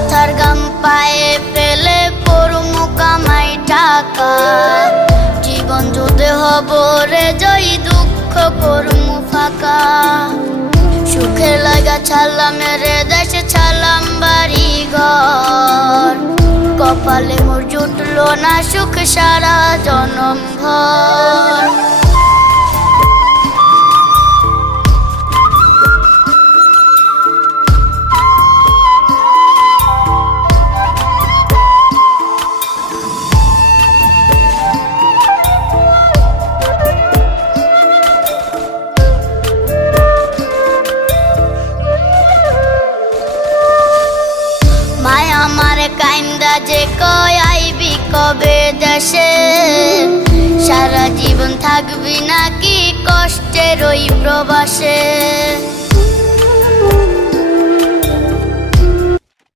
মাথার গাম পায়ে ফেলে পড়মু কামাই টাকা, জীবন যুদ্ধে হব রে জয়ী, দুঃখ করমু ফাঁকা। সুখের লাগা ছাড়লাম রে দেশে, ছাড়লাম বাড়ি ঘর, কপালে মোর জুটলো না সুখ সারা জনম ভর। আমার কাইন্দা যে কয় আইবি কবে দেশে, সারা জীবন থাকবি নাকি কষ্টের ওই প্রবাসে।